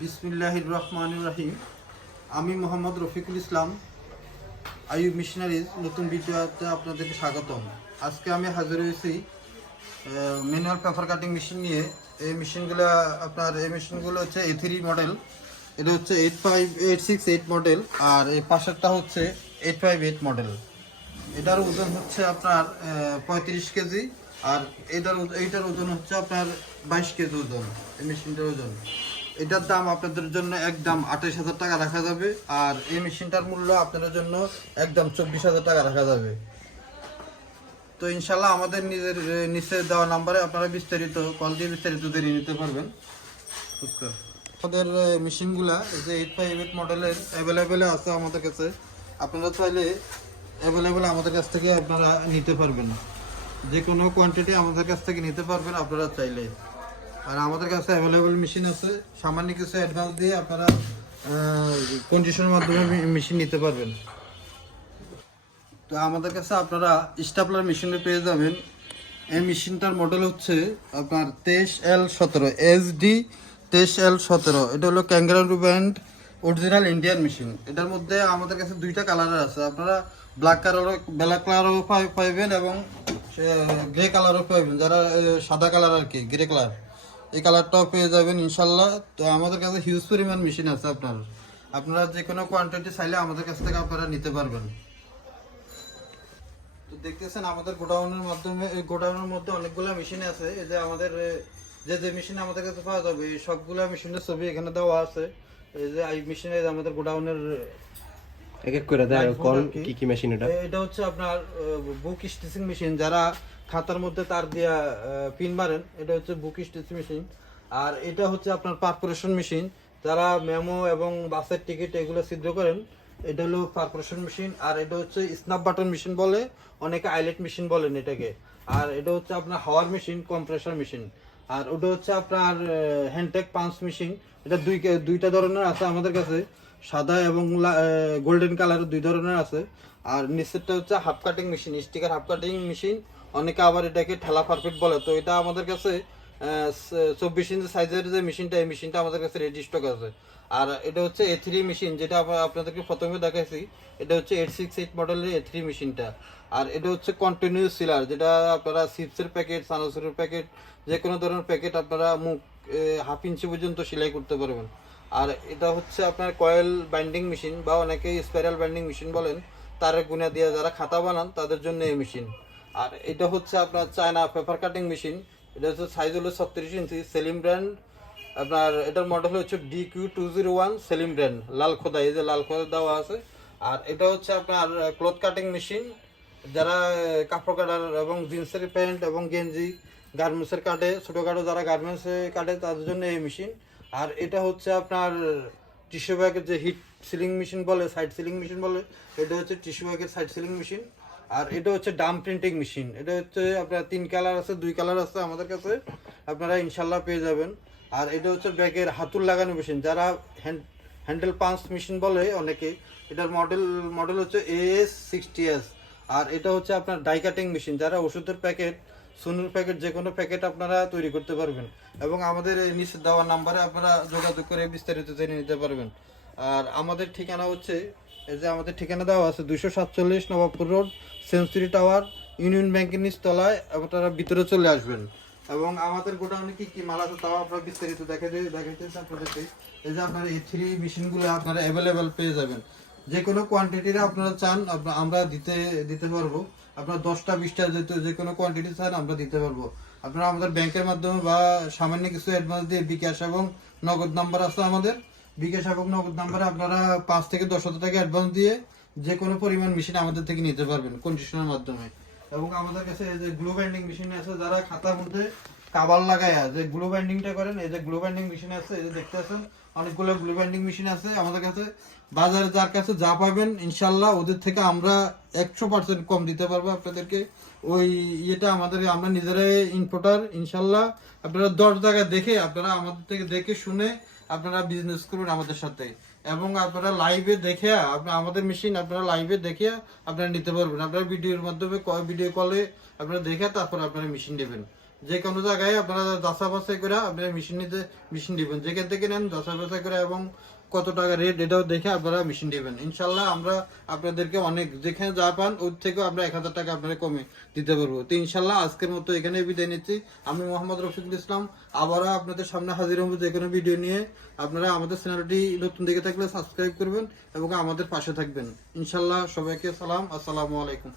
বিসমিল্লাহির রহমান রাহিম। আমি মোহাম্মদ রফিকুল ইসলাম, আইয়ুব মিশনারিজ, নতুন ভিডিওতে আপনাদেরকে স্বাগতম। আজকে আমি হাজির হয়েছি ম্যানুয়াল পেপার কাটিং মেশিন নিয়ে। এই মেশিনগুলো, আপনার এই মেশিনগুলো হচ্ছে এ থ্রি মডেল এটা হচ্ছে eight five eight six eight model আর এই পাশেরটা হচ্ছে এইট ফাইভ এইট মডেল এটার ওজন হচ্ছে আপনার পঁয়ত্রিশ কেজি আর এটার এইটার ওজন হচ্ছে আপনার বাইশ কেজি ওজন, এই মেশিনটার ওজন। এটার দাম আপনাদের জন্য একদম আঠাশ হাজার টাকা রাখা যাবে, আর এই মেশিনটার মূল্য আপনাদের জন্য একদম চব্বিশ হাজার টাকা রাখা যাবে। তো ইনশাল্লাহ আমাদের নিজের নিচে দেওয়া নাম্বারে আপনারা বিস্তারিত, কল দিয়ে বিস্তারিত জেনে নিতে পারবেন। আমাদের মেশিনগুলা যে এইট ফাইভ এইট মডেলের অ্যাভেলেবেল আছে আমাদের কাছে, আপনারা চাইলে অ্যাভেলেবেল আমাদের কাছ থেকে আপনারা নিতে পারবেন। যে কোনো কোয়ান্টিটি আমাদের কাছ থেকে নিতে পারবেন, আপনারা চাইলে। আর আমাদের কাছে অ্যাভেলেবেল মেশিন আছে। সামান্য কিছু অ্যাডভান্স দিয়ে আপনারা কন্ডিশনের মাধ্যমে মেশিন নিতে পারবেন। তো আমাদের কাছে আপনারা স্টাপলার মেশিনে পেয়ে যাবেন। এই মেশিনটার মডেল হচ্ছে আপনার তেইশ এল সতেরো এস ডি তেইশ এল সতেরো। এটা হলো Kangaroo brand original Indian machine এটার মধ্যে আমাদের কাছে দুইটা কালারের আছে। আপনারা ব্ল্যাক কালারও ব্ল্যাক কালারও পাইবেন এবং গ্রে কালারও পাইবেন। যারা সাদা কালার আর কি গ্রে কালার এই কালারটাও পেয়ে যাবেন, ইনশাল্লাহ। তো আমাদের কাছে হিউজ পরিমাণ মেশিন আছে আপনার। আপনারা যে কোনো কোয়ান্টিটি চাইলে আমাদের কাছ থেকে আপনারা নিতে পারবেন। তো দেখতেছেন, আমাদের গোডাউনের মাধ্যমে গোডাউনের মধ্যে অনেকগুলো মেশিন আছে। এই যে আমাদের যে যে মেশিন আমাদের কাছে পাওয়া যাবে, এই সবগুলো মেশিনের ছবি এখানে দেওয়া আছে। এই যে, এই মেশিনে আমাদের গোডাউনের এক এক করে দেয় কোন কি? কি মেশিন এটা? এটা হচ্ছে আপনার বুক স্টিচিং মেশিন যারা খাতার মধ্যে তার দিয়া পিন মারেন এটা হচ্ছে বুক স্টিচিং মেশিন আর এটা হচ্ছে আপনার পারফোরেশন মেশিন যারা মেমো এবং বাসের টিকিট এগুলো ছিদ্র করেন এটা হলো পারফোরেশন মেশিন আর এটা হচ্ছে স্ন্যাপ বাটন মেশিন বলে অনেকে আইলেট মেশিন বলেন এটাকে। আর এটা হচ্ছে আপনার হাওয়ার মেশিন কম্প্রেসার মেশিন আর ওটা হচ্ছে আপনার হ্যান্ডটেক পাঞ্চ মেশিন এটা দুই দুইটা ধরনের আছে আমাদের কাছে। সাদা এবং গোল্ডেন কালারের দুই ধরনের আছে। আর নিচেরটা হচ্ছে half cutting machine sticker half cutting machine অনেকে আবার এটাকে ঠেলা পারফেক্ট বলে। তো এটা আমাদের কাছে চব্বিশ ইঞ্চি সাইজের যে মেশিনটা এই মেশিনটা আমাদের কাছে রেডি স্টক আছে। আর এটা হচ্ছে এ থ্রি মেশিন যেটা আপনাদেরকে প্রথমে দেখাইছি। এটা হচ্ছে এইট সিক্স এইট মডেলের এ থ্রি মেশিনটা আর এটা হচ্ছে কন্টিনিউস সিলার যেটা আপনারা চিপসের প্যাকেট সানাসুরের প্যাকেট যে কোনো ধরনের প্যাকেট আপনারা মুখ হাফ ইঞ্চি পর্যন্ত সেলাই করতে পারবেন। আর এটা হচ্ছে আপনার কয়েল বাইন্ডিং মেশিন বা অনেকে স্পাইরাল বাইন্ডিং মেশিন বলেন তারের গুণা দিয়ে যারা খাতা বানান, তাদের জন্য এই মেশিন আর এটা হচ্ছে আপনার চায়না পেপার কাটিং মেশিন এটা হচ্ছে সাইজ হলো ছত্রিশ ইঞ্চি সেলিম ব্র্যান্ড আপনার এটার মডেল হচ্ছে D Q two zero one Selim brand লাল খোদা, এই যে লাল খোদা দেওয়া আছে। আর এটা হচ্ছে আপনার ক্লথ কাটিং মেশিন যারা কাপড় কাটার এবং জিন্সের প্যান্ট এবং গেঞ্জি গার্মেন্টসের কাটে, ছোটোখাটো যারা গার্মেন্টসে কাটে, তাদের জন্য এই মেশিন আর এটা হচ্ছে আপনার টিস্যু ব্যাগের যে হিট সিলিং মেশিন বলে সাইড সিলিং মেশিন বলে, এটা হচ্ছে টিস্যু ব্যাগের সাইড সিলিং মেশিন আর এটা হচ্ছে ডাম প্রিন্টিং মেশিন এটা হচ্ছে আপনার তিন কালার আছে, দুই কালার আছে আমাদের কাছে। আপনারা ইনশাল্লাহ পেয়ে যাবেন। আর এটা হচ্ছে ব্যাগের হাতুর লাগানো মেশিন যারা হ্যান্ড হ্যান্ডেল পাঞ্চ মেশিন বলে অনেকে এটার মডেল মডেল হচ্ছে এস সিক্সটি এস আর এটা হচ্ছে আপনার ডাই কাটিং মেশিন যারা ওষুধের প্যাকেট সুনুর প্যাকেট যে কোনো প্যাকেট আপনারা তৈরি করতে পারবেন। এবং আমাদের এই নিচে দেওয়া নাম্বারে আপনারা যোগাযোগ করে বিস্তারিত জেনে নিতে পারবেন। আর আমাদের ঠিকানা হচ্ছে, এই যে আমাদের ঠিকানা দেওয়া আছে দুশো সাতচল্লিশ Nawabpur road century tower, union ব্যাংকের নিচ তলায় আপনারা ভিতরে চলে আসবেন। এবং আমাদের গোডাউনে কি কি মাল আছে তাও আপনারা বিস্তারিত দেখে দেখাইতেছে আপনাদেরকে। এই যে আপনার এই থ্রি মেশিনগুলো আপনারা অ্যাভেলেবেল পেয়ে যাবেন। যে কোনো কোয়ান্টিটির আপনারা চান, আমরা দিতে দিতে পারব। আপনার দশটা, বিশটা যেহেতু যে কোনো কোয়ান্টিটি চান আমরা দিতে পারব। আপনারা আমাদের ব্যাংকের মাধ্যমে বা সামান্য কিছু অ্যাডভান্স দিয়ে বিকাশ এবং নগদ নাম্বার আছে আমাদের। বিকাশ এবং নগদ নাম্বারে আপনারা পাঁচ থেকে দশ হাজার টাকা অ্যাডভান্স দিয়ে যে কোনো পরিমাণ মেশিন আমাদের থেকে নিতে পারবেন কন্ডিশনের মাধ্যমে। এবং আমাদের কাছে যে গ্লো বাইন্ডিং মেশিন আছে, যারা খাতার মধ্যে কাবার লাগায়া, যে গ্লো বাইন্ডিংটা করেন, এই যে গ্লো বাইন্ডিং মেশিন আছে, এই যে দেখতে আছেন, অনেকগুলো গ্লো বাইন্ডিং মেশিন আছে আমাদের কাছে। বাজারে যার কাছে যা পাবেন ইনশাল্লাহ ওদের থেকে আমরা একশো পার্সেন্ট কম দিতে পারব আপনাদেরকে। ওই ইয়েটা আমাদের, আমরা নিজেরাই ইনপোর্টার ইনশাল্লাহ আপনারা দশ জায়গায় দেখে, আপনারা আমাদের থেকে দেখে শুনে আপনারা বিজনেস করুন আমাদের সাথে। এবং আপনারা লাইভে দেখে আপনার আমাদের মেশিন আপনারা লাইভে দেখে আপনারা নিতে পারবেন। আপনারা ভিডিওর মাধ্যমে ভিডিও কলে আপনারা দেখে তারপর আপনারা মেশিন নেবেন। যে কোনো জায়গায় আপনারা যাচাই বাছাই করে আপনারা মেশিন নিতে মেশিন দিবেন। যেখান থেকে নেন যাচাই বাছাই করে এবং কত টাকা রেট এটাও দেখে আপনারা মেশিন দিবেন। ইনশাল্লাহ আমরা আপনাদেরকে অনেক, যেখানে যা পান ওর থেকেও আমরা এক হাজার টাকা আপনারা কমে দিতে পারব। তো ইনশাল্লাহ আজকের মতো এখানে বিদায় নিচ্ছি। আমি মোহাম্মদ রফিকুল ইসলাম। আবারও আপনাদের সামনে হাজির হব যে কোনো ভিডিও নিয়ে। আপনারা আমাদের চ্যানেলটি নতুন দেখে থাকলে সাবস্ক্রাইব করবেন এবং আমাদের পাশে থাকবেন। ইনশাল্লাহ সবাইকে সালাম। আসসালামু আলাইকুম।